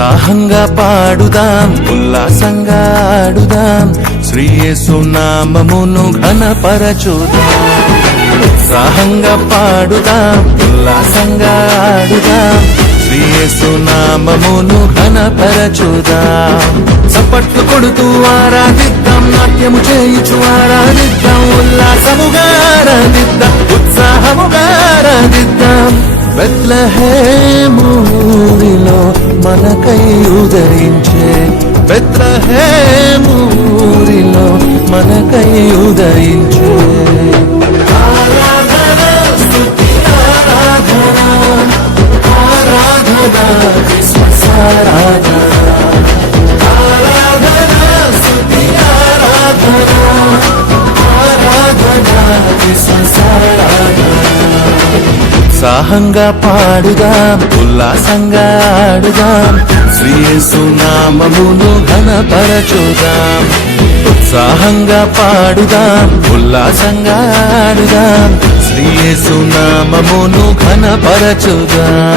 ఉత్సాహంగా పాడుదాం, ఉల్లాసంగా ఆడుదాం, శ్రీ యేసు నామమును ఘనపరచుదాం. ఉత్సాహంగా పాడుదాం, ఉల్లాసంగా ఆడుదాం, శ్రీ యేసు నామమును ఘనపరచుదాం. చప్పట్లు కొడుతూ ఆరాధిద్దాం, నాట్యము చేయుచు ఆరాధిద్దాం, ఉల్లాసముగా ఆరాధిద్దాం, ఉత్సాహముగా ఆరాధిద్దాం. బెత్లెహేములో మనకై ఉదయించే, బెత్లెహేములో మనకై ఉదయించే. ఆరాధన స్తుతి ఆరాధన, ఆరాధన క్రిస్మస్ ఆరాధన, ఆరాధన స్తుతి ఆరాధన, ఆరాధన క్రిస్మస్ ఆరాధన. ఉత్సాహంగా పాడుదాం, ఉల్లాసంగా ఆడుదాం, శ్రీ యేసు నామమును ఘనపరచుదాం. ఉత్సాహంగా పాడుదాం, ఉల్లాసంగా ఆడుదాం, శ్రీ యేసు నామమును ఘనపరచుదాం.